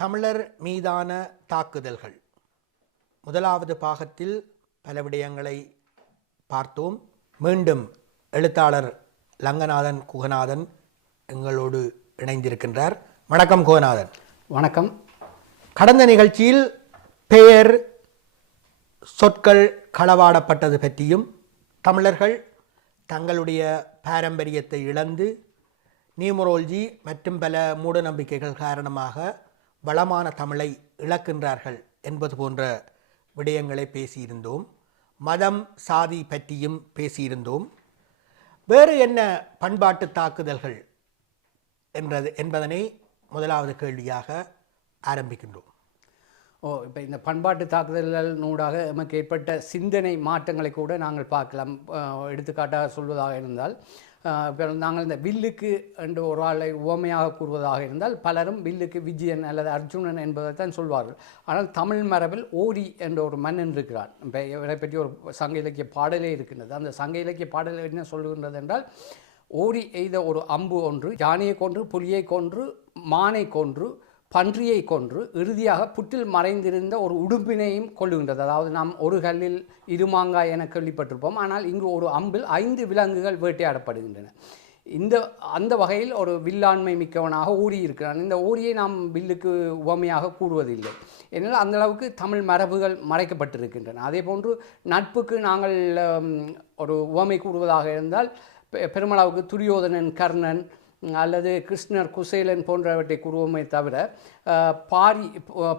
தமிழர் மீதான தாக்குதல்கள். முதலாவது பாகத்தில் பல விடயங்களை பார்த்தோம். மீண்டும் எழுத்தாளர் லங்கநாதன் குகநாதன் எங்களோடு இணைந்திருக்கின்றார். வணக்கம் குகநாதன். வணக்கம். கடந்த நிகழ்ச்சியில் பெயர் சொற்கள் களவாடப்பட்டது பற்றியும் தமிழர்கள் தங்களுடைய பாரம்பரியத்தை இழந்து நியூமரோலஜி மற்றும் பல மூடநம்பிக்கைகள் காரணமாக வளமான தமிழை இழக்கின்றார்கள் என்பது போன்ற விடயங்களை பேசியிருந்தோம். மதம் சாதி பற்றியும் பேசியிருந்தோம். வேறு என்ன பண்பாட்டு தாக்குதல்கள் என்றது என்பதனை முதலாவது கேள்வியாக ஆரம்பிக்கின்றோம். ஓ இப்போ இந்த பண்பாட்டு தாக்குதல்கள் நூடாக நமக்கு ஏற்பட்ட சிந்தனை மாற்றங்களை கூட நாங்கள் பார்க்கலாம். எடுத்துக்காட்டாக சொல்வதாக இருந்தால் நாங்கள் இந்த வில்லுக்கு என்று ஒரு ஆளை உவமையாக கூறுவதாக இருந்தால் பலரும் வில்லுக்கு விஜயன் அல்லது அர்ஜுனன் என்பதைத்தான் சொல்வார்கள். ஆனால் தமிழ் மரபில் ஓரி என்ற ஒரு மன்னன் இருக்கிறான். இப்போ இவரை பற்றி ஒரு சங்க இலக்கிய பாடலே இருக்கின்றது. அந்த சங்க இலக்கிய பாடல் என்ன சொல்லுகின்றது என்றால் ஓடி எய்த ஒரு அம்பு ஒன்று யானையை கொன்று புலியை கொன்று மானை கொன்று பன்றியை கொன்று இறுதியாக புற்றில் மறைந்திருந்த ஒரு உடும்பினையும் கொள்ளுகின்றது அதாவது நாம் ஒரு கல்லில் இருமாங்காய் என கேள்விப்பட்டிருப்போம். ஆனால் இங்கு ஒரு அம்பில் ஐந்து விலங்குகள் வேட்டையாடப்படுகின்றன. இந்த அந்த வகையில் ஒரு வில்லாண்மை மிக்கவனாக ஊரி இருக்கிறான் இந்த ஊரியை நாம் வில்லுக்கு உவமையாக கூறுவதில்லை. ஏனால் அந்தளவுக்கு தமிழ் மரபுகள் மறைக்கப்பட்டிருக்கின்றன. அதே போன்று நட்புக்கு நாங்கள் ஒரு உவமை கூடுவதாக இருந்தால் பெ- பெருமளவுக்கு துரியோதனன் கர்ணன் அல்லது கிருஷ்ணர் குசேலன் போன்றவற்றை கூறுவோமே தவிர பாரி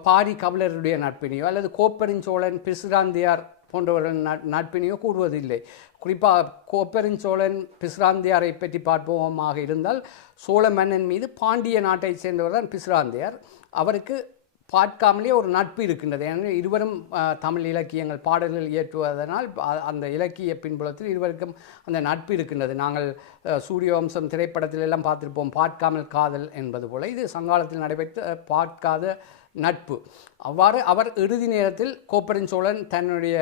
பாரி கவலருடைய நட்பினையோ அல்லது கோப்பெருஞ்சோழன் பிசுராந்தியார் போன்றவர்கள் நட்பினையோ கூறுவதில்லை. குறிப்பாக கோப்பெருஞ்சோழன் பிசுராந்தியாரை பற்றி பார்ப்போமாக இருந்தால் சோழ மன்னன் மீது பாண்டிய நாட்டைச் சேர்ந்தவர் தான் பிசுராந்தியார். அவருக்கு பார்க்காமலே ஒரு நட்பு இருக்கின்றது. ஏனெனில் இருவரும் தமிழ் இலக்கியங்கள் பாடல்கள் இயற்றுவதனால் அந்த இலக்கிய பின்புலத்தில் இருவருக்கும் அந்த நட்பு இருக்கின்றது. நாங்கள் சூரியவம்சம் சூரிய வம்சம் திரைப்படத்தில் எல்லாம் பார்த்துருப்போம். பார்க்காமல் காதல் என்பது போல. இது சங்காலத்தில் நடைபெற்ற பார்க்காத நட்பு. அவ்வாறு அவர் இறுதி நேரத்தில் கோப்பெருஞ்சோழன் தன்னுடைய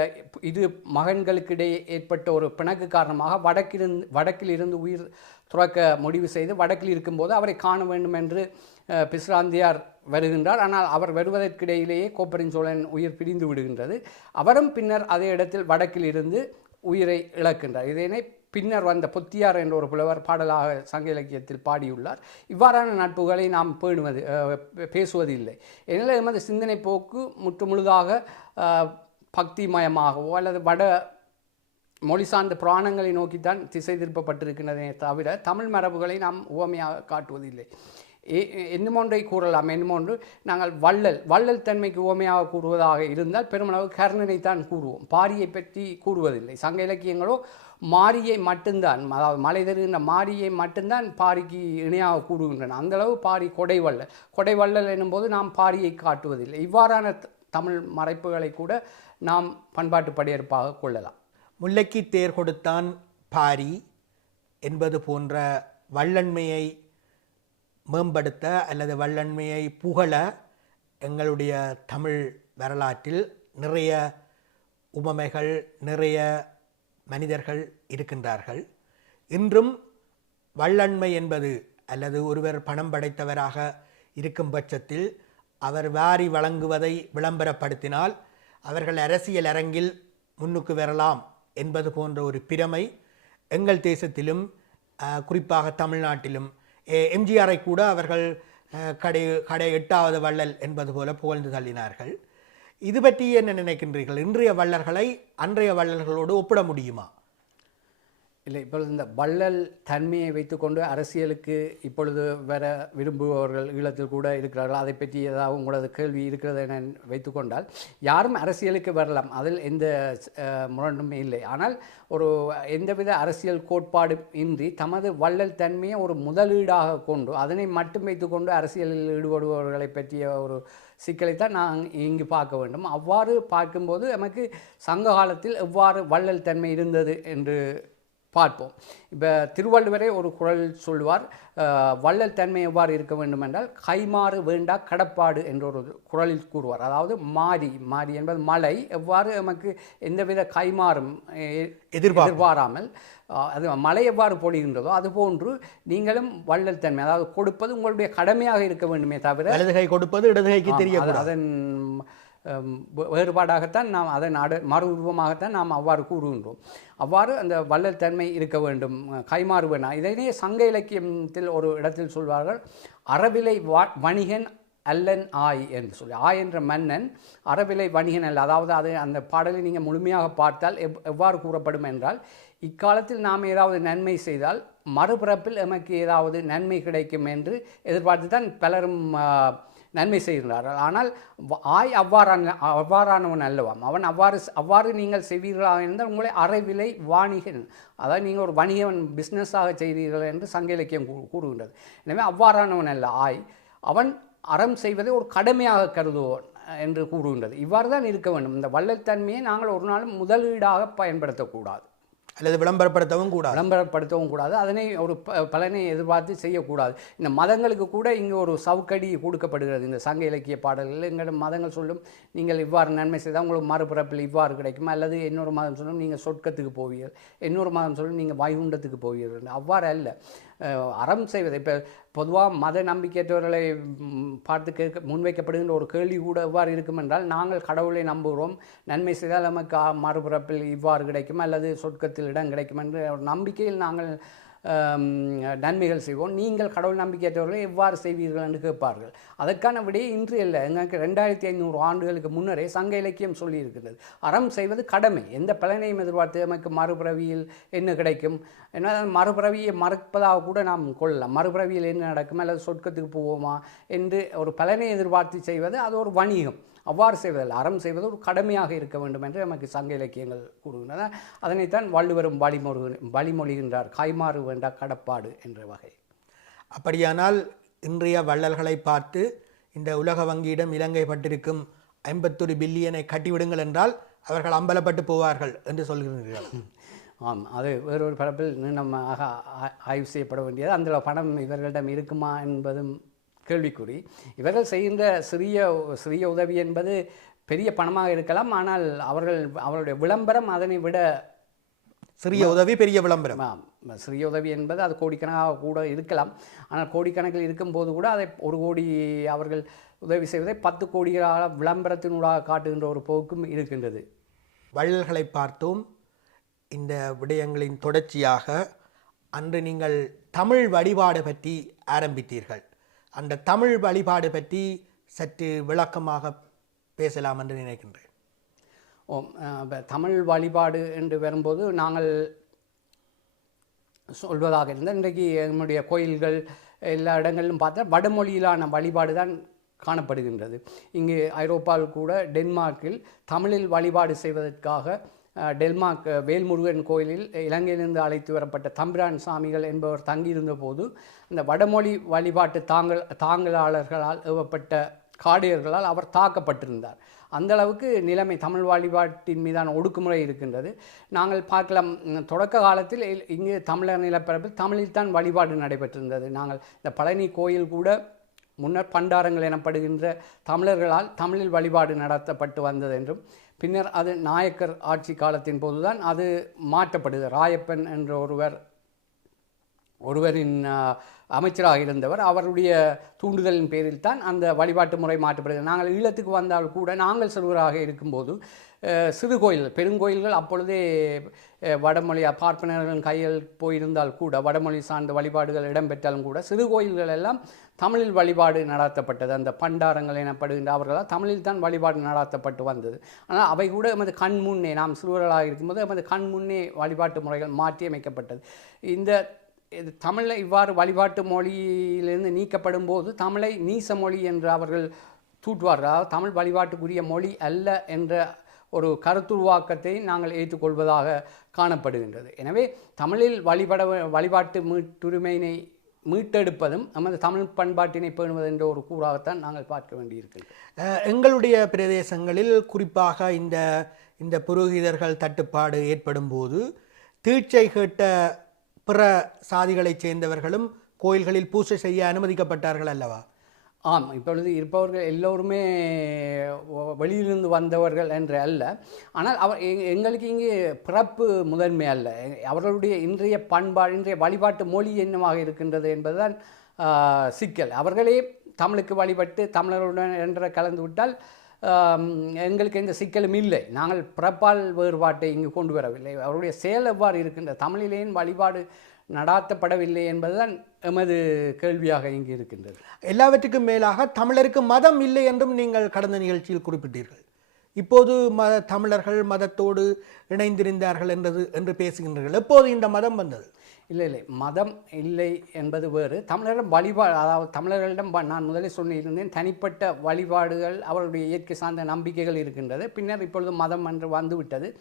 இரு மகன்களுக்கிடையே ஏற்பட்ட ஒரு பிணக்கு காரணமாக வடக்கிலிருந்து வடக்கில் இருந்து உயிர் துறக்க முடிவு செய்து வடக்கில் இருக்கும்போது அவரை காண வேண்டும் என்று பிஸ்ராந்தியார் வருகின்றார். ஆனால் அவர் வருவதற்கிடையிலேயே கோப்பெருஞ்சோழன் உயிர் பிரிந்து விடுகின்றது. அவரும் பின்னர் அதே இடத்தில் வடக்கில் இருந்து உயிரை இழக்கின்றார். இதனை பின்னர் வந்த பொத்தியார் என்ற ஒரு புலவர் பாடலாக சங்க இலக்கியத்தில் பாடியுள்ளார். இவ்வாறான நட்புகளை நாம் பேணுவது பேசுவதில்லை. எனவே எமது சிந்தனை போக்கு முற்று முழுதாக பக்திமயமாகவோ அல்லது வட மொழி சார்ந்த புராணங்களை நோக்கித்தான் திசை திருப்பப்பட்டிருக்கின்றதே தவிர தமிழ் மரபுகளை நாம் உவமையாக காட்டுவதில்லை. என்னமொன்றை கூறலாம் என்னமொன்று நாங்கள் வள்ளல் வள்ளல் தன்மைக்கு உவமையாக கூறுவதாக இருந்தால் பெருமளவு கர்ணனை தான் கூறுவோம். பாரியை பற்றி கூறுவதில்லை. சங்க இலக்கியங்களோ மாரியை மட்டும்தான் அதாவது மலை தருகின்ற மாரியை மட்டும்தான் பாரிக்கு இணையாக கூறுகின்றன. அந்தளவு பாரி கொடைவள்ளல் கொடைவள்ளல் எனும்போது நாம் பாரியை காட்டுவதில்லை. இவ்வாறான த- தமிழ் மறைப்புகளை கூட நாம் பண்பாட்டு படையெடுப்பாக கொள்ளலாம். முல்லைக்கு தேர் கொடுத்தான் பாரி என்பது போன்ற வள்ளன்மையை மேம்படுத்த அல்லது வள்ளன்மையை புகழ எங்களுடைய தமிழ் வரலாற்றில் நிறைய உபமைகள் நிறைய மனிதர்கள் இருக்கின்றார்கள். இன்றும் வள்ளன்மை என்பது அல்லது ஒருவர் பணம் படைத்தவராக இருக்கும் பட்சத்தில் அவர் வாரி வழங்குவதை விளம்பரப்படுத்தினால் அவர்கள் அரசியல் அரங்கில் முன்னுக்கு வரலாம் என்பது போன்ற ஒரு பிரமை எங்கள் தேசத்திலும் குறிப்பாக தமிழ்நாட்டிலும் எம்ஜிஆரை கூட அவர்கள் கடை கடை எட்டாவது வள்ளல் என்பது போல புகழ்ந்து தள்ளினார்கள். இது பற்றி என்ன நினைக்கின்றீர்கள்? இன்றைய வள்ளல்களை அன்றைய வள்ளல்களோடு ஒப்பிட முடியுமா? இல்லை இப்பொழுது இந்த வள்ளல் தன்மையை வைத்துக்கொண்டு அரசியலுக்கு இப்பொழுது வர விரும்புபவர்கள் ஈழத்தில் கூட இருக்கிறார்கள். அதை பற்றி ஏதாவது உங்களது கேள்வி இருக்கிறது என வைத்துக்கொண்டால் யாரும் அரசியலுக்கு வரலாம். அதில் எந்த முரண்டும் இல்லை. ஆனால் ஒரு எந்தவித அரசியல் கோட்பாடு இன்றி தமது வள்ளல் தன்மையை ஒரு முதலீடாக கொண்டு அதனை மட்டும் வைத்துக்கொண்டு அரசியலில் ஈடுபடுபவர்களை பற்றிய ஒரு சிக்கலைத்தான் நான் இங்கு பார்க்க வேண்டும். அவ்வாறு பார்க்கும்போது நமக்கு சங்க காலத்தில் எவ்வாறு வள்ளல் தன்மை இருந்தது என்று பார்ப்போம். இப்போ திருவள்ளுவரே ஒரு குரல் சொல்வார் வள்ளல் தன்மை எவ்வாறு இருக்க வேண்டும் என்றால் கைமாறு வேண்டா கடப்பாடு என்ற ஒரு குரலில் கூறுவார். அதாவது மாறி மாறி என்பது மழை எவ்வாறு நமக்கு எந்தவித கைமாறும். எதிர்பாராமல் அது மழை எவ்வாறு பொழிகின்றதோ அதுபோன்று நீங்களும் வள்ளல் தன்மை அதாவது கொடுப்பது உங்களுடைய கடமையாக இருக்க வேண்டுமே தவிர வலது கை கொடுப்பது இடது கைக்கு அதன் வேறுபாடாகத்தான் நாம் அதன் நாடு மறு உருவமாகத்தான் நாம் அவ்வாறு கூறுகின்றோம். அவ்வாறு அந்த வள்ளல் தன்மை இருக்க வேண்டும் கைமாறு வேண்டாம் இதனையே சங்க இலக்கியத்தில் ஒரு இடத்தில் சொல்வார்கள் அறவிலை வா- வணிகன் அல்லன் ஆய் என்று சொல்லி. ஆய் என்ற மன்னன் அறவிலை வணிகன் அல்ல. அதாவது அது அந்த பாடலை நீங்கள் முழுமையாக பார்த்தால் எவ் எவ்வாறு கூறப்படும் என்றால் இக்காலத்தில் நாம் ஏதாவது நன்மை செய்தால் மறுபிறப்பில் எமக்கு ஏதாவது நன்மை கிடைக்கும் என்று எதிர்பார்த்து தான் பலரும் நன்மை செய்கிறார்கள். ஆனால் ஆய் அவ்வாறான அவ்வாறானவன் அல்லவாம் அவன் அவ்வாறு அவ்வாறு நீங்கள் செய்வீர்களாக இருந்தால் உங்களை அறவிலை வாணிகன். அதாவது நீங்கள் ஒரு வணிகவன் பிஸ்னஸாக செய்தீர்கள் என்று சங்க இலக்கியம் கூ- கூறுகின்றது. எனவே அவ்வாறானவன் அல்ல ஆய். அவன் அறம் செய்வதை ஒரு கடமையாக கருதுவோன் என்று கூறுகின்றது. இவ்வாறு தான் இருக்க வேண்டும். இந்த வள்ளல்தன்மையை நாங்கள் ஒரு நாள் முதலீடாக பயன்படுத்தக்கூடாது. அல்லது விளம்பரப்படுத்தவும் கூடாது. விளம்பரப்படுத்தவும் கூடாது. அதனை ஒரு ப- பலனை எதிர்பார்த்து செய்யக்கூடாது. இந்த மதங்களுக்கு கூட இங்கே ஒரு சவுக்கடி கொடுக்கப்படுகிறது. இந்த சங்க இலக்கிய பாடல்கள் எங்கள் மதங்கள் சொல்லும் நீங்கள் இவ்வாறு நன்மை செய்தால் உங்களுக்கு மறுபிறப்பில் இவ்வாறு கிடைக்கும்? அல்லது இன்னொரு மதம் சொல்லும் நீங்கள் சொர்க்கத்துக்கு போவீர்கள். இன்னொரு மதம் சொல்லும் நீங்கள் வாயுண்டத்துக்கு போவீர்கள். அவ்வாறு அல்ல. அறம் செய்வது. இப்போ பொதுவாக மத நம்பிக்கையற்றவர்களை பார்த்து கேட்க முன்வைக்கப்படுகின்ற ஒரு கேள்வி கூட எவ்வாறு இருக்கும் என்றால் நாங்கள் கடவுளை நம்புகிறோம். நன்மை செய்தால் நமக்கு மறுபிறப்பில் இவ்வாறு கிடைக்கும்? அல்லது சொர்க்கத்தில் இடம் கிடைக்கும்? என்ற ஒரு நம்பிக்கையில் நாங்கள் நன்மைகள் செய்வோம். நீங்கள் கடவுள் நம்பிக்கையற்றவர்களை எவ்வாறு செய்வீர்கள் என்று கேட்பார்கள். அதற்கான விடையே இன்று இல்லை எங்களுக்கு ரெண்டாயிரத்தி ஐநூறு ஆண்டுகளுக்கு முன்னரே சங்க இலக்கியம் சொல்லியிருக்கிறது. அறம் செய்வது கடமை. எந்த பலனையும் எதிர்பார்த்து நமக்கு மறுபிறவியில் என்ன கிடைக்கும்? ஏன்னா மறுபிறவியை மறுப்பதாக கூட நாம் கொள்ளலாம். மறுபிறவியில் என்ன நடக்கும்? அல்லது சொர்க்கத்துக்கு போவோமா? என்று ஒரு பலனை எதிர்பார்த்து செய்வது அது ஒரு வணிகம். அவ்வாறு செய்வதில்லை. அறம் செய்வது ஒரு கடமையாக இருக்க வேண்டும் என்று நமக்கு சங்க இலக்கியங்கள் கூறுகின்றன. அதனைத்தான் வள்ளுவரும் வழிமொழி வழிமொழிகின்றார். கைமாறு வேண்டா கடப்பாடு என்ற வகை. அப்படியானால் இன்றைய வள்ளல்களை பார்த்து இந்த உலக வங்கியிடம் இலங்கை பட்டிருக்கும் ஐம்பத்தொரு பில்லியனை கட்டிவிடுங்கள் என்றால் அவர்கள் அம்பலப்பட்டு போவார்கள் என்று சொல்கிறீர்கள் ஆம். அது வேறொரு பரப்பில் நீண்டமாக ஆ- ஆய்வு செய்யப்பட வேண்டியது. அந்த பணம் இவர்களிடம் இருக்குமா என்பதும் கேள்விக்குறி. இவர்கள் செய்கின்ற சிறிய சிறிய உதவி என்பது பெரிய பணமாக இருக்கலாம். ஆனால் அவர்கள் அவருடைய விளம்பரம் அதனை விட சிறிய உதவி பெரிய விளம்பரம். சிறிய உதவி என்பது அது கோடிக்கணக்காக கூட இருக்கலாம். ஆனால் கோடிக்கணக்கில் இருக்கும்போது கூட அதை ஒரு கோடி அவர்கள் உதவி செய்வதை பத்து கோடிகளாக விளம்பரத்தினூடாக காட்டுகின்ற ஒரு போக்கும் இருக்கின்றது. வள்ளல்களை பார்த்தோம். இந்த விடயங்களின் தொடர்ச்சியாக அன்று நீங்கள் தமிழ் வழிபாடு பற்றி ஆரம்பித்தீர்கள். அந்த தமிழ் வழிபாடு பற்றி சற்று விளக்கமாக பேசலாம் என்று நினைக்கின்றேன். ஓம் தமிழ் வழிபாடு என்று வரும்போது நாங்கள் சொல்வதாக இருந்தால் இன்றைக்கு நம்முடைய கோயில்கள் எல்லா இடங்களிலும் பார்த்தா வடமொழியிலான வழிபாடு தான் காணப்படுகின்றது. இங்கு ஐரோப்பாவில் கூட டென்மார்க்கில் தமிழில் வழிபாடு செய்வதற்காக டெல்மார்க் வேல்முருகன் கோயிலில் இலங்கையிலிருந்து அழைத்து வரப்பட்ட தம்பிரான் சாமிகள் என்பவர் தங்கியிருந்த போது அந்த வடமொழி வழிபாட்டு தாங்கல் தாங்கலாளர்களால் ஏவப்பட்ட காடியர்களால் அவர் தாக்கப்பட்டிருந்தார். அந்த அளவுக்கு நிலைமை தமிழ் வழிபாட்டின் மீதான ஒடுக்குமுறை இருக்கின்றது. நாங்கள் பார்க்கலாம் தொடக்க காலத்தில் இங்கு தமிழர் நிலப்பரப்பில் தமிழில் தான் வழிபாடு நடைபெற்றிருந்தது. நாங்கள் இந்த பழனி கோயில் கூட முன்னர் பண்டாரங்கள் எனப்படுகின்ற தமிழர்களால் தமிழில் வழிபாடு நடத்தப்பட்டு வந்தது என்றும் பின்னர் அது நாயக்கர் ஆட்சி காலத்தின் போதுதான் அது மாற்றப்படுது. ராயப்பன் என்ற ஒருவர் ஒருவரின் அமைச்சராக இருந்தவர் அவருடைய தூண்டுதலின் பேரில் தான் அந்த வழிபாட்டு முறை மாற்றப்படுகிறது நாங்கள் ஈழத்துக்கு வந்தால் கூட நாங்கள் சிறுவராக இருக்கும்போது சிறு கோயில்கள் பெருங்கோயில்கள் அப்பொழுதே வடமொழி பார்ப்பனர்களின் கையில் போயிருந்தால் கூட வடமொழி சார்ந்த வழிபாடுகள் இடம்பெற்றாலும் கூட சிறு கோயில்கள் எல்லாம் தமிழில் வழிபாடு நடத்தப்பட்டது. அந்த பண்டாரங்கள் எனப்படுகின்ற அவர்களால் தமிழில் தான் வழிபாடு நடத்தப்பட்டு வந்தது. ஆனால் அவை கூட எமது கண் முன்னே நாம் சிறுவர்களாக இருக்கும்போது எமது கண் முன்னே வழிபாட்டு முறைகள் மாற்றியமைக்கப்பட்டது. இந்த இது தமிழை இவ்வாறு வழிபாட்டு மொழியிலிருந்து நீக்கப்படும் போது தமிழை நீச மொழி என்று அவர்கள் தூட்டுவார்கள் அதாவது தமிழ் வழிபாட்டுக்குரிய மொழி அல்ல என்ற ஒரு கருத்துருவாக்கத்தை நாங்கள் ஏற்றுக்கொள்வதாக காணப்படுகின்றது. எனவே தமிழில் வழிபட வழிபாட்டு மீட்டுரிமையினை மீட்டெடுப்பதும் நமது தமிழ் பண்பாட்டினை பேணுவது என்ற ஒரு கூறாகத்தான் நாங்கள் பார்க்க வேண்டியிருக்கிறோம் எங்களுடைய பிரதேசங்களில் குறிப்பாக இந்த இந்த புரோகிதர்கள் தட்டுப்பாடு ஏற்படும் போது தீட்சை கேட்ட பிற சாதிகளைச் சேர்ந்தவர்களும் கோயில்களில் பூஜை செய்ய அனுமதிக்கப்பட்டார்கள் அல்லவா? ஆம் இப்பொழுது இருப்பவர்கள் எல்லோருமே வெளியிலிருந்து வந்தவர்கள் என்று அல்ல. ஆனால் அவர் எங்களுக்கு இங்கே பிறப்பு முதன்மை அல்ல. அவர்களுடைய இன்றைய பண்பாடு இன்றைய வழிபாட்டு மொழி என்னவாக இருக்கின்றது என்பதுதான் சிக்கல். அவர்களே தமிழுக்கு வழிபட்டு தமிழர்களுடன் என்ற கலந்து விட்டால் எங்களுக்கு எந்த சிக்கலும் இல்லை. நாங்கள் பிறப்பால் வேறுபாட்டை இங்கு கொண்டு வரவில்லை. அவருடைய செயல் எவ்வாறு இருக்கின்ற தமிழிலேயும் வழிபாடு நடாத்தப்படவில்லை என்பதுதான் எமது கேள்வியாக இங்கு இருக்கின்றது. எல்லாவற்றுக்கும் மேலாக தமிழருக்கு மதம் இல்லை என்றும் நீங்கள் கடந்த நிகழ்ச்சியில் குறிப்பிட்டீர்கள். இப்போது மத தமிழர்கள் மதத்தோடு இணைந்திருந்தார்கள் என்றது என்று பேசுகின்றீர்கள். எப்போது இந்த மதம் வந்தது? இல்லை இல்லை. மதம் இல்லை என்பது வேறு. தமிழரிடம் வழிபாடு அதாவது தமிழர்களிடம் நான் முதலில் சொல்லியிருந்தேன் தனிப்பட்ட வழிபாடுகள் அவருடைய இயற்கை சார்ந்த நம்பிக்கைகள் இருக்கின்றது. பின்னர் இப்பொழுது மதம் என்று வந்துவிட்டது.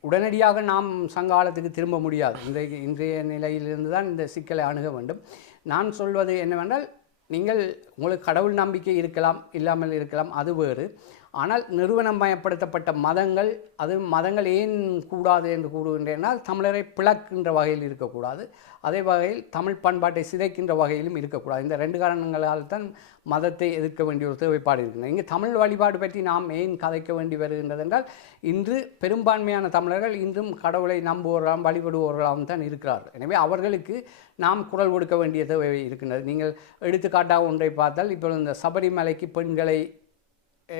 உடனடியாக நாம் சங்காலத்துக்கு திரும்ப முடியாது. இன்றைய இன்றைய நிலையிலிருந்து தான் இந்த சிக்கலை அணுக வேண்டும். நான் சொல்வது என்னவென்றால் நீங்கள் உங்களுக்கு கடவுள் நம்பிக்கை இருக்கலாம் இல்லாமல் இருக்கலாம் அது வேறு. ஆனால் நிறுவனம் பயன்படுத்தப்பட்ட மதங்கள் அது மதங்கள் ஏன் கூடாது என்று கூறுகின்றனால் தமிழரை பிளக்கின்ற வகையில் இருக்கக்கூடாது. அதே வகையில் தமிழ் பண்பாட்டை சிதைக்கின்ற வகையிலும் இருக்கக்கூடாது. இந்த ரெண்டு காரணங்களால் தான் மதத்தை எதிர்க்க வேண்டிய ஒரு தேவைப்பாடு இருக்கின்றது. இங்கே தமிழ் வழிபாடு பற்றி நாம் ஏன் கதைக்க வேண்டி வருகின்றது என்றால் இன்று பெரும்பான்மையான தமிழர்கள் இன்றும் கடவுளை நம்புவோர்களாம் வழிபடுவோர்களாகவும் தான் இருக்கிறார்கள். எனவே அவர்களுக்கு நாம் குரல் கொடுக்க வேண்டிய தேவை இருக்கின்றது. நீங்கள் எடுத்துக்காட்டாக ஒன்றை பார்த்தால் இப்போ இந்த சபரிமலைக்கு பெண்களை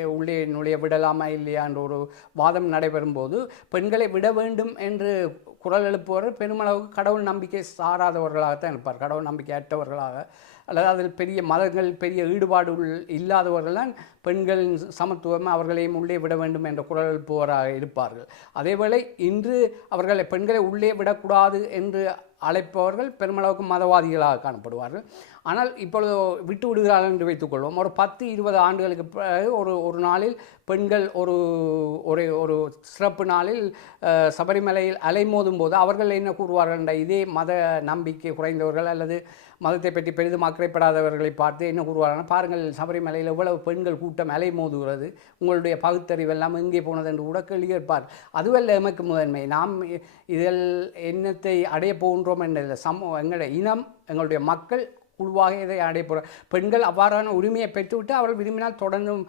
உள்ளே நுழைய விடலாமா இல்லையா என்ற ஒரு வாதம் நடைபெறும் போது பெண்களை விட வேண்டும் என்று குரல் எழுப்புவர்கள் பெருமளவுக்கு கடவுள் நம்பிக்கை சாராதவர்களாகத்தான் இருப்பார். கடவுள் நம்பிக்கை அற்றவர்களாக அல்லது அதில் பெரிய மதங்கள் பெரிய ஈடுபாடு உள்- பெண்களின் சமத்துவம் அவர்களையும் உள்ளே விட வேண்டும் என்ற குரல் எழுப்புவராக இருப்பார்கள். அதேவேளை இன்று அவர்களை பெண்களை உள்ளே விடக்கூடாது என்று அழைப்பவர்கள் பெருமளவுக்கு மதவாதிகளாக காணப்படுவார்கள். ஆனால் இப்பொழுது விட்டு விடுகிறார்கள் என்று வைத்துக்கொள்வோம். ஒரு பத்து இருபது ஆண்டுகளுக்கு பிறகு ஒரு ஒரு நாளில் பெண்கள் ஒரு ஒரு ஒரு சிறப்பு நாளில் சபரிமலையில் அலைமோதும் போது அவர்கள் என்ன கூறுவார்கள் என்ற இதே மத நம்பிக்கை குறைந்தவர்கள் அல்லது மதத்தை பற்றி பெரிதும் அக்கறைப்படாதவர்களை பார்த்து என்ன கூறுவார்கள் பாருங்கள் சபரிமலையில் எவ்வளவு பெண்கள் கூட்டம் அலைமோதுகிறது உங்களுடைய பகுத்தறிவு எல்லாம் எங்கே போனது? என்று கூட கேள்வி கேட்பார். அதுவல்ல எமக்கு முதன்மை. நாம் இதில் என்னத்தை அடைய போகின்றோம் என்ற சம எங்களுடைய இனம் எங்களுடைய மக்கள் குழுவாக இதை அடைய போகிறோம் பெண்கள் அவ்வாறான உரிமையை பெற்றுவிட்டு அவர்கள் விரும்பினால் தொடர்ந்தும்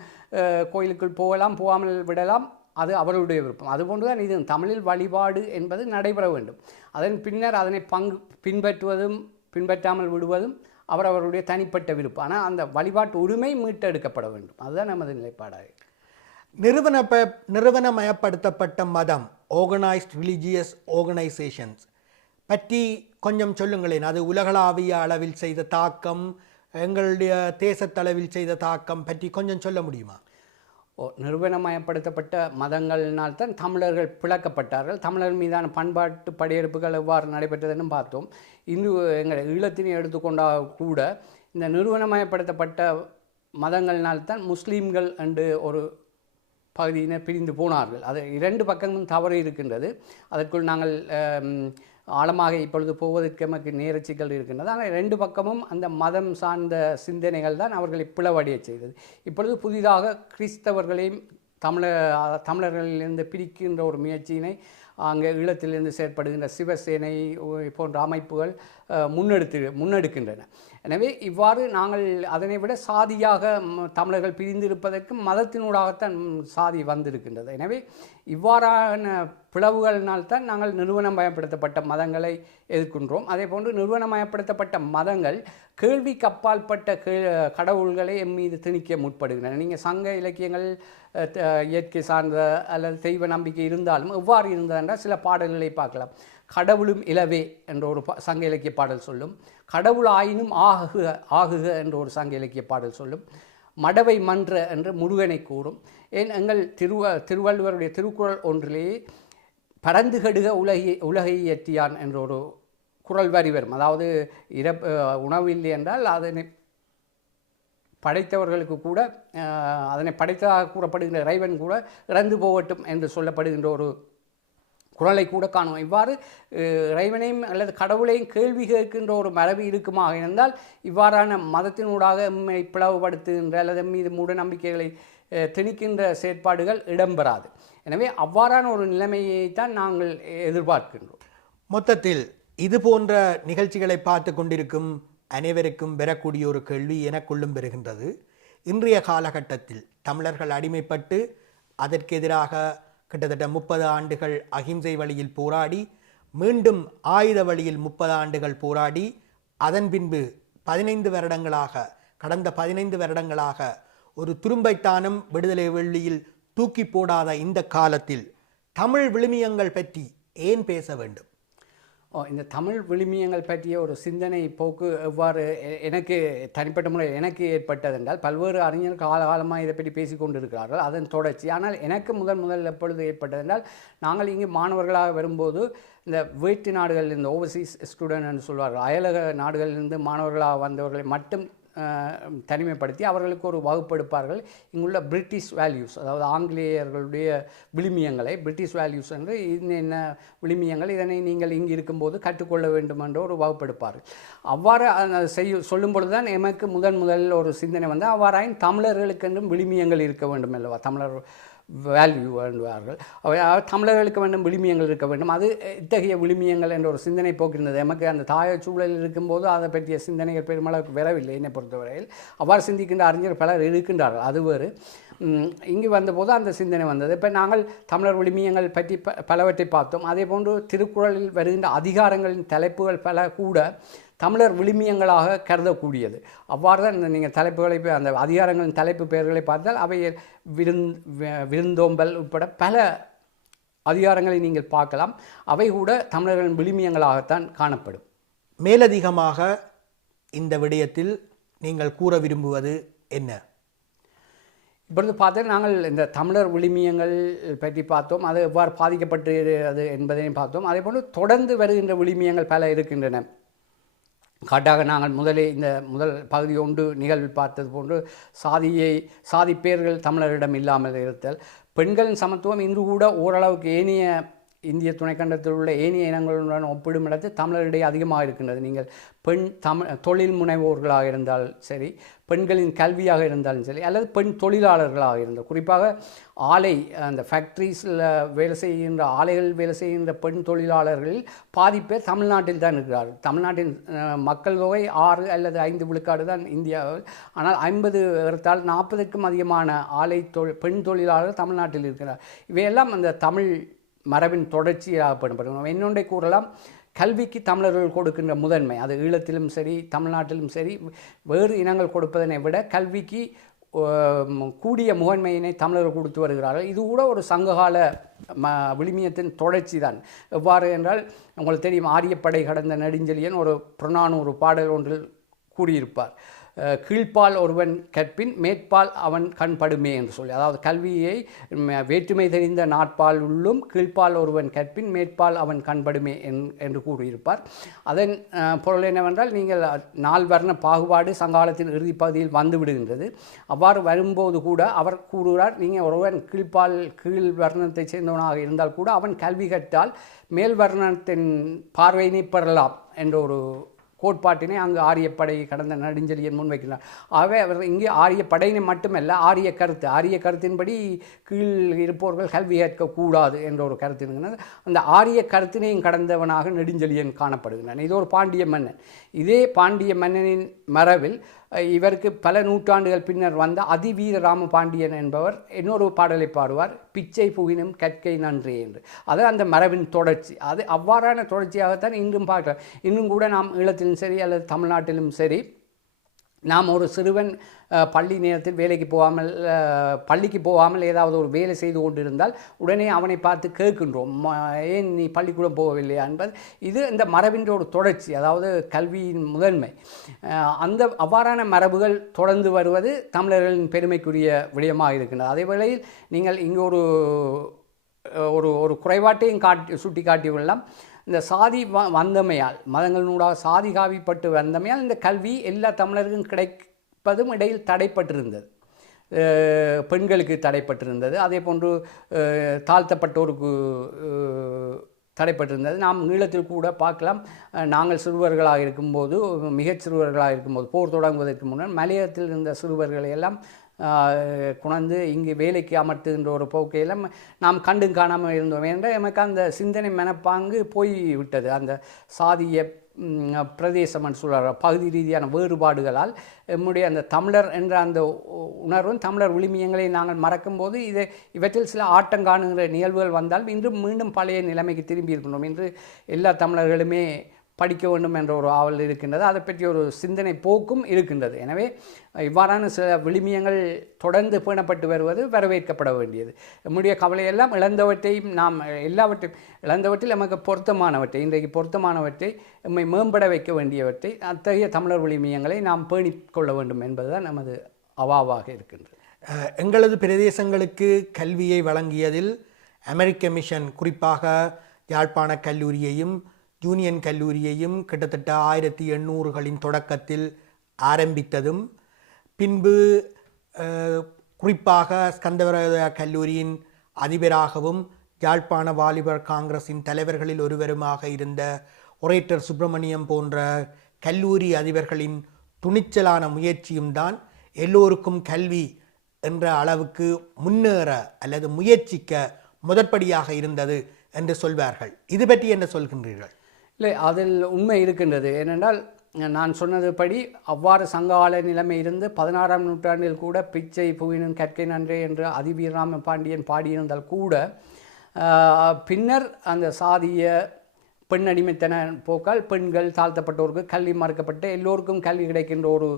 கோயிலுக்குள் போகலாம் போகாமல் விடலாம். அது அவர்களுடைய விருப்பம். அதுபோன்று தான் இது தமிழில் வழிபாடு என்பது நடைபெற வேண்டும். அதன் பின்னர் அதனை பங்கு பின்பற்றுவதும் பின்பற்றாமல் விடுவதும் அவரவருடைய தனிப்பட்ட விருப்பம். ஆனால் அந்த வழிபாட்டு உரிமை மீட்டெடுக்கப்பட வேண்டும். அதுதான் நமது நிலைப்பாடாக நிறுவன நிறுவனமயப்படுத்தப்பட்ட மதம் ஆர்கனைஸ்ட் ரிலிஜியஸ் ஆர்கனைசேஷன்ஸ் பற்றி கொஞ்சம் சொல்லுங்களேன். அது உலகளாவிய அளவில் செய்த தாக்கம் எங்களுடைய தேசத்தளவில் செய்த தாக்கம் பற்றி கொஞ்சம் சொல்ல முடியுமா? நிறுவனமயப்படுத்தப்பட்ட மதங்களினால் தான் தமிழர்கள் பிளக்கப்பட்டார்கள். தமிழர் மீதான பண்பாட்டு படையெடுப்புகள் எவ்வாறு நடைபெற்றதுன்னு பார்த்தோம். இந்து எங்கள் ஈழத்தினை எடுத்துக்கொண்டால் கூட இந்த நிறுவனமயப்படுத்தப்பட்ட மதங்களினால்தான் முஸ்லீம்கள் என்று ஒரு பகுதியினர் பிரிந்து போனார்கள். அது இரண்டு பக்கமும் தவறு இருக்கின்றது. அதற்குள் நாங்கள் ஆழமாக இப்பொழுது போவதற்கு நமக்கு நேரச்சிகள் இருக்கின்றது. ஆனால் ரெண்டு பக்கமும் அந்த மதம் சார்ந்த சிந்தனைகள் தான் அவர்களை பிளவடைய செய்தது. இப்பொழுது புதிதாக கிறிஸ்தவர்களையும் தமிழ தமிழர்களிலிருந்து பிரிக்கின்ற ஒரு முயற்சியினை அங்கே ஈழத்திலிருந்து செயற்படுகின்ற சிவசேனை போன்ற அமைப்புகள் முன்னெடுத்து முன்னெடுக்கின்றன. எனவே இவ்வாறு நாங்கள் அதனை விட சாதியாக தமிழர்கள் பிரிந்திருப்பதற்கு மதத்தினூடாகத்தான் சாதி வந்திருக்கின்றது. எனவே இவ்வாறான பிளவுகளினால்தான் நாங்கள் நிறுவனமயப்படுத்தப்பட்ட மதங்களை எதிர்க்கின்றோம். அதே போன்று நிறுவனமயப்படுத்தப்பட்ட மதங்கள் கேள்விக்கு அப்பாற்பட்ட கே கடவுள்களை எம் மீது திணிக்க முற்படுகின்றன. நீங்கள் சங்க இலக்கியங்கள் இயற்கை சார்ந்த அல்லது தெய்வ நம்பிக்கை இருந்தாலும் எவ்வாறு இருந்ததென்றால் சில பாடல்களை பார்க்கலாம். கடவுளும் இலவே என்ற ஒரு பா- சங்க இலக்கிய பாடல் சொல்லும். கடவுள் ஆயினும் ஆகுக ஆகுக என்ற ஒரு சங்க இலக்கிய பாடல் சொல்லும். மடவை மன்ற என்று முருகனை கூறும். ஏன் எங்கள் திருவ திருவள்ளுவருடைய திருக்குறள் ஒன்றிலேயே பறந்து கெடுக உலகை உலகை இயற்றியான் என்ற ஒரு குரல் வரி வரும். அதாவது இறப் உணவு இல்லை என்றால் அதனை படைத்தவர்களுக்கு கூட அதனை படைத்ததாக கூறப்படுகின்ற இறைவன் கூட இறந்து போகட்டும் என்று சொல்லப்படுகின்ற ஒரு குரலை கூட காணும். இவ்வாறு இறைவனையும் அல்லது கடவுளையும் கேள்வி கேட்கின்ற ஒரு மரபு இருக்குமாக இருந்தால் இவ்வாறான மதத்தினூடாக எம்மை பிளவுபடுத்துகின்ற அல்லது மீது மூட நம்பிக்கைகளை திணிக்கின்ற செயற்பாடுகள் இடம்பெறாது. எனவே அவ்வாறான ஒரு நிலைமையைத்தான் நாங்கள் எதிர்பார்க்கின்றோம். மொத்தத்தில் இது போன்ற நிகழ்ச்சிகளை பார்த்து கொண்டிருக்கும் அனைவருக்கும் பெறக்கூடிய ஒரு கேள்வி எனக்குள்ளும் பெறுகின்றது. இன்றைய காலகட்டத்தில் தமிழர்கள் அடிமைப்பட்டு அதற்கு எதிராக கிட்டத்தட்ட முப்பது ஆண்டுகள் அகிம்சை வழியில் போராடி மீண்டும் ஆயுத வழியில் முப்பது ஆண்டுகள் போராடி அதன் பின்பு பதினைந்து வருடங்களாக கடந்த பதினைந்து வருடங்களாக ஒரு துரும்பைத்தானும் விடுதலை வெள்ளியில் தூக்கி போடாத இந்த காலத்தில் தமிழ் விழுமியங்கள் பற்றி ஏன் பேச வேண்டும்? இந்த தமிழ் விழுமியங்கள் பற்றிய ஒரு சிந்தனை போக்கு எவ்வாறு எனக்கு தனிப்பட்ட முறையில் எனக்கு ஏற்பட்டது என்றால் பல்வேறு அறிஞர்கள் காலகாலமாக இதை பற்றி பேசி கொண்டிருக்கிறார்கள். அதன் தொடர்ச்சி. ஆனால் எனக்கு முதல் முதல் எப்பொழுது ஏற்பட்டது என்றால் நாங்கள் இங்கு மாணவர்களாக வரும்போது இந்த வேற்று நாடுகளில் இந்த ஓவர்சீஸ் ஸ்டூடெண்ட் என்று சொல்வார்கள். அயலக நாடுகளிலிருந்து மாணவர்களாக வந்தவர்களை மட்டும் தனிமைப்படுத்தி அவர்களுக்கு ஒரு வகுப்பெடுப்பார்கள் இங்குள்ள பிரிட்டிஷ் வேல்யூஸ் அதாவது ஆங்கிலேயர்களுடைய விழுமியங்களை பிரிட்டிஷ் வேல்யூஸ் என்று இன்னென்ன விழுமியங்கள் இதனை நீங்கள் இங்கு இருக்கும்போது கற்றுக்கொள்ள வேண்டும் என்ற ஒரு வகுப்பெடுப்பார்கள் அவ்வாறு செய்ய சொல்லும் பொழுது தான் எமக்கு முதன் முதல் ஒரு சிந்தனை வந்து அவ்வாறாயின் தமிழர்களுக்கென்றும் விழுமியங்கள் இருக்க வேண்டும் அல்லவா? தமிழர் வேல்யூ வேண்டுவார்கள். அவை தமிழர்களுக்கு வேண்டும் விழுமியங்கள் இருக்க வேண்டும். அது இத்தகைய விழுமியங்கள் என்ற ஒரு சிந்தனை போக்கிருந்தது. எமக்கு அந்த தாய சூழலில் இருக்கும்போது அதை பற்றிய சிந்தனைகள் பெருமளவுக்கு வரவில்லை என்னை பொறுத்தவரையில். அவ்வாறு சிந்திக்கின்ற அறிஞர் பலர் இருக்கின்றார்கள். அது வேறு. இங்கு வந்தபோது அந்த சிந்தனை வந்தது. இப்போ நாங்கள் தமிழர் விழுமியங்கள் பற்றி ப பலவற்றை பார்த்தோம். அதே போன்று திருக்குறளில் வருகின்ற அதிகாரங்களின் தலைப்புகள் பல கூட தமிழர் விழுமியங்களாக கருதக்கூடியது. அவ்வாறு தான் இந்த நீங்கள் தலைப்புகளை அந்த அதிகாரங்களின் தலைப்பு பெயர்களை பார்த்தால் அவை விருந் விருந்தோம்பல் உட்பட பல அதிகாரங்களை நீங்கள் பார்க்கலாம். அவை கூட தமிழர்களின் விழுமியங்களாகத்தான் காணப்படும். மேலதிகமாக இந்த விடயத்தில் நீங்கள் கூற விரும்புவது என்ன? இப்பொழுது பார்த்தா நாங்கள் இந்த தமிழர் விழுமியங்கள் பற்றி பார்த்தோம். அது எவ்வாறு பாதிக்கப்பட்டு அது என்பதையும் பார்த்தோம். அதே போன்று தொடர்ந்து வருகின்ற விழுமியங்கள் பல இருக்கின்றன. காட்டாக நாங்கள் முதலே இந்த முதல் பகுதி ஒன்று நிகழ்வில் பார்த்தது போன்று சாதியை சாதி பேர்கள் தமிழரிடம் இல்லாமல் இருத்தல். பெண்களின் சமத்துவம் இன்று கூட ஓரளவுக்கு ஏனைய இந்திய துணைக்கண்டத்தில் உள்ள ஏனைய இனங்களுடன் ஒப்பிடும் இடத்து தமிழரிடையே அதிகமாக இருக்கின்றது. நீங்கள் பெண் தமிழ் தொழில் முனைவோர்களாக இருந்தால் சரி பெண்களின் கல்வியாக இருந்தாலும் சரி அல்லது பெண் தொழிலாளர்களாக இருந்த குறிப்பாக ஆலை அந்த ஃபேக்ட்ரிஸில் வேலை செய்கின்ற ஆலைகள் வேலை செய்கின்ற பெண் தொழிலாளர்களில் பாதி பேர் தமிழ்நாட்டில் தான் இருக்கிறார் தமிழ்நாட்டின் மக்கள் தொகை ஆறு அல்லது ஐந்து விழுக்காடு தான் இந்தியாவில் ஆனால் ஐம்பது ஏறத்தால் நாற்பதுக்கும் அதிகமான ஆலை தொழில் பெண் தொழிலாளர்கள் தமிழ்நாட்டில் இருக்கிறார். இவையெல்லாம் அந்த தமிழ் மரபின் தொடர்ச்சியாக பயன்படுத்தணும் இன்னொன்றை கூறலாம். கல்விக்கு தமிழர்கள் கொடுக்கின்ற முதன்மை. அது ஈழத்திலும் சரி தமிழ்நாட்டிலும் சரி வேறு இனங்கள் கொடுப்பதனை விட கல்விக்கு கூடிய முகன்மையினை தமிழர்கள் கொடுத்து வருகிறார்கள். இது கூட ஒரு சங்ககால ம விழுமியத்தின் தொடர்ச்சி தான் எவ்வாறு என்றால் உங்களுக்கு தெரியும் ஆரியப்படை கடந்த நெடுஞ்செழியன் ஒரு புறநானூறு பாடல் ஒன்றில் கூறியிருப்பார். கீழ்ப்பால் ஒருவன் கற்பின் மேற்பால் அவன் கண்படுமே என்று சொல்லி. அதாவது கல்வியை வேற்றுமை தெரிந்த நாட்பால் உள்ளும் கீழ்ப்பால் ஒருவன் கற்பின் மேற்பால் அவன் கண்படுமே என்- என்று கூறியிருப்பார். அதன் பொருள் என்னவென்றால் நீங்கள் நால்வர்ண பாகுபாடு சங்காலத்தின் இறுதி பகுதியில் வந்து விடுகின்றது. அவ்வாறு வரும்போது கூட அவர் கூறுகிறார் நீங்கள் ஒருவன் கீழ்ப்பால் கீழ் வர்ணத்தை சேர்ந்தவனாக இருந்தால் கூட அவன் கல்வி கற்றால் மேல் வர்ணத்தின் பார்வையினை பெறலாம் என்ற ஒரு கோட்பாட்டினை அங்கு ஆரியப்படை கடந்த நெடுஞ்செழியன் முன்வைக்கிறார். ஆகவே அவர் இங்கே ஆரிய படையினை மட்டுமல்ல ஆரிய கருத்து ஆரிய கருத்தின்படி கீழ் இருப்பவர்கள் கல்வி ஏற்கக்கூடாது என்ற ஒரு கருத்து இருக்கிறது அந்த ஆரிய கருத்தினையும் கடந்தவனாக நெடுஞ்செழியன் காணப்படுகிறான் இது ஒரு பாண்டிய மன்னன். இதே பாண்டிய மன்னனின் மரபில் இவருக்கு பல நூற்றாண்டுகள் பின்னர் வந்த அதிவீர ராம பாண்டியன் என்பவர் இன்னொரு பாடலை பாடுவார் பிச்சை புகினும் கற்கை நன்றே என்று. அது அந்த மரபின் தொடர்ச்சி. அது அவ்வாறான தொடர்ச்சியாகத்தான் இன்றும் பார்க்கலாம். இன்னும் கூட நாம் ஈழத்திலும் சரி அல்லது தமிழ்நாட்டிலும் சரி நாம் ஒரு சிறுவன் பள்ளி நேரத்தில் வேலைக்கு போகாமல் பள்ளிக்கு போகாமல் ஏதாவது ஒரு வேலை செய்து கொண்டிருந்தால் உடனே அவனை பார்த்து கேட்கின்றோம் ஏன் நீ பள்ளிக்கூடம் போகவில்லையா என்பது இது இந்த மரபின்ற ஒரு தொடர்ச்சி அதாவது கல்வியின் முதன்மை. அந்த அவ்வாறான மரபுகள் தொடர்ந்து வருவது தமிழர்களின் பெருமைக்குரிய விடயமாக இருக்கின்றது. அதே வேளையில் நீங்கள் இங்கு ஒரு ஒரு ஒரு குறைபாட்டையும் காட்டி சுட்டி காட்டியுள்ளலாம் இந்த சாதி வ வந்தமையால் மதங்களினூடாக சாதி காவிப்பட்டு வந்தமையால் இந்த கல்வி எல்லா தமிழருக்கும் கிடைப்பதும் இடையில் தடைப்பட்டிருந்தது. பெண்களுக்கு தடைப்பட்டிருந்தது. அதே போன்று தாழ்த்தப்பட்டோருக்கு தடைப்பட்டிருந்தது. நாம் ஈழத்தில் கூட பார்க்கலாம். நாங்கள் சிறுவர்களாக இருக்கும்போது மிகச் சிறுவர்களாக இருக்கும்போது போர் தொடங்குவதற்கு முன்னர் மலையத்தில் இருந்த சிறுவர்களை எல்லாம் குணந்து இங்கு வேலைக்கு அமர்த்துகின்ற ஒரு போக்கையில் நாம் கண்டும் காணாமல் இருந்தோம். என்ற எமக்கு அந்த சிந்தனை மனப்பாங்கு போய் விட்டது அந்த சாதிய பிரதேசம் பிரதேசம்னு சொல்கிற பகுதி ரீதியான வேறுபாடுகளால் நம்முடைய அந்த தமிழர் என்ற அந்த உணர்வும் தமிழர் விளிமியங்களை நாங்கள் மறக்கும்போது இதை இவற்றில் சில ஆட்டம் காணுகிற நிகழ்வுகள் வந்தால் இன்றும் மீண்டும் பழைய நிலைமைக்கு திரும்பி இருக்கணும் இன்று எல்லா தமிழர்களுமே படிக்க வேண்டும் என்ற ஒரு ஆவல் இருக்கின்றது. அதை பற்றி ஒரு சிந்தனை போக்கும் இருக்கின்றது. எனவே இவ்வாறான சில விளிமியங்கள் தொடர்ந்து பேணப்பட்டு வருவது வரவேற்கப்பட வேண்டியது. நம்முடைய கவலையெல்லாம் இழந்தவற்றையும் நாம் எல்லாவற்றையும் இழந்தவற்றில் நமக்கு பொருத்தமானவற்றை இன்றைக்கு பொருத்தமானவற்றை நம்மை மேம்பட வைக்க வேண்டியவற்றை அத்தகைய தமிழர் விளிமியங்களை நாம் பேணிக்கொள்ள வேண்டும் என்பதுதான் நமது அவாவாக இருக்கின்றது. எங்களது பிரதேசங்களுக்கு கல்வியை வழங்கியதில் அமெரிக்க மிஷன் குறிப்பாக யாழ்ப்பாண கல்லூரியையும் யூனியன் கல்லூரியையும் கிட்டத்தட்ட ஆயிரத்தி எண்ணூறுகளின் தொடக்கத்தில் ஆரம்பித்ததும் பின்பு குறிப்பாக ஸ்கந்தவரத கல்லூரியின் அதிபராகவும் யாழ்ப்பாண வாலிபர் காங்கிரஸின் தலைவர்களில் ஒருவருமாக இருந்த ஒரேட்டர் சுப்பிரமணியம் போன்ற கல்லூரி அதிபர்களின் துணிச்சலான முயற்சியும் தான் எல்லோருக்கும் கல்வி என்ற அளவுக்கு முன்னேற அல்லது முயற்சிக்க முதற்படியாக இருந்தது என்று சொல்வார்கள். இது பற்றி என்ன சொல்கின்றீர்கள்? இல்லை அதில் உண்மை இருக்கின்றது. ஏனென்றால் நான் சொன்னது படி அவ்வாறு சங்ககால நிலைமை இருந்து பதினாறாம் நூற்றாண்டில் கூட பிச்சை புவினும் கற்கை நன்றே என்று அதிவீரராம பாண்டியன் பாடியிருந்தால் கூட பின்னர் அந்த சாதிய பெண் அடிமைத்தன போக்கால் பெண்கள் தாழ்த்தப்பட்டோருக்கு கல்வி மறுக்கப்பட்டு எல்லோருக்கும் கல்வி கிடைக்கின்ற ஒரு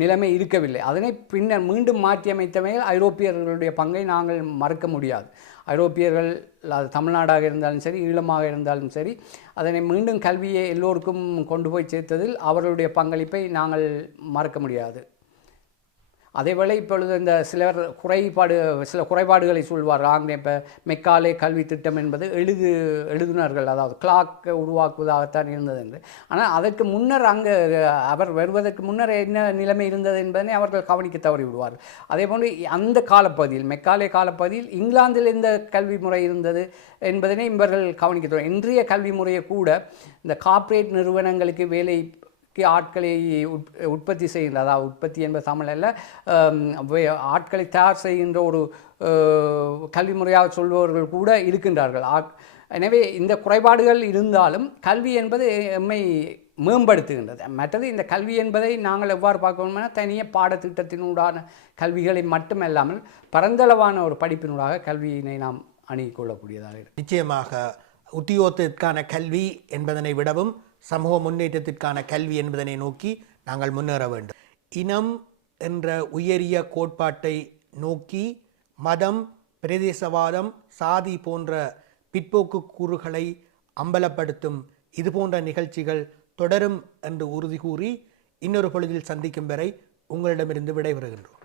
நிலைமை இருக்கவில்லை. அதனை பின்னர் மீண்டும் மாற்றியமைத்தமையில் ஐரோப்பியர்களுடைய பங்கை நாங்கள் மறுக்க முடியாது. ஐரோப்பியர்கள் அது தமிழ்நாடாக இருந்தாலும் சரி ஈழமாக இருந்தாலும் சரி அதனை மீண்டும் கல்வியை எல்லோருக்கும் கொண்டு போய் சேர்த்ததில் அவர்களுடைய பங்களிப்பை நாங்கள் மறக்க முடியாது. அதேவேளை இப்பொழுது இந்த சிலர் குறைபாடு சில குறைபாடுகளை சொல்வார்கள். ஆங்கிலம் இப்போ மெக்காலே கல்வி திட்டம் என்பது எழுது எழுதுனர்கள் அதாவது கிளாக் உருவாக்குவதாகத்தான் இருந்தது என்று. ஆனால் அதற்கு முன்னர் அங்கே அவர் வருவதற்கு முன்னர் என்ன நிலைமை இருந்தது என்பதனை அவர்கள் கவனிக்க தவறி விடுவார்கள். அதே போன்று அந்த காலப்பகுதியில் மெக்காலே காலப்பகுதியில் இங்கிலாந்தில் இந்த கல்வி முறை இருந்தது என்பதனை இவர்கள் கவனிக்க இன்றைய கல்வி முறையை கூட இந்த கார்ப்பரேட் நிறுவனங்களுக்கு வேலை ஆட்களை உற்பத்தி செய்கின்ற அதாவது உற்பத்தி என்பது தமிழில் ஆட்களை தயார் செய்கின்ற ஒரு கல்வி முறையாக சொல்பவர்கள் கூட இருக்கின்றார்கள். எனவே இந்த குறைபாடுகள் இருந்தாலும் கல்வி என்பது எம்மை மேம்படுத்துகின்றது. மற்றது இந்த கல்வி என்பதை நாங்கள் எவ்வாறு பார்க்கணும்னா தனிய பாடத்திட்டத்தினூடான கல்விகளை மட்டுமல்லாமல் பரந்தளவான ஒரு படிப்பினூடாக கல்வியினை நாம் அணுகிக்கொள்ளக்கூடியதாக கொள்ளக்கூடியதாக நிச்சயமாக உத்தியோகத்திற்கான கல்வி என்பதனை விடவும் சமூக முன்னேற்றத்திற்கான கல்வி என்பதனை நோக்கி நாங்கள் முன்னேற வேண்டும். இனம் என்ற உயரிய கோட்பாட்டை நோக்கி மதம் பிரதேசவாதம் சாதி போன்ற பிற்போக்கு கூறுகளை அம்பலப்படுத்தும் இது போன்ற நிகழ்ச்சிகள் தொடரும் என்று உறுதி கூறி இன்னொரு பொழுதில் சந்திக்கும் வரை உங்களிடமிருந்து விடைபெறுகின்றோம்.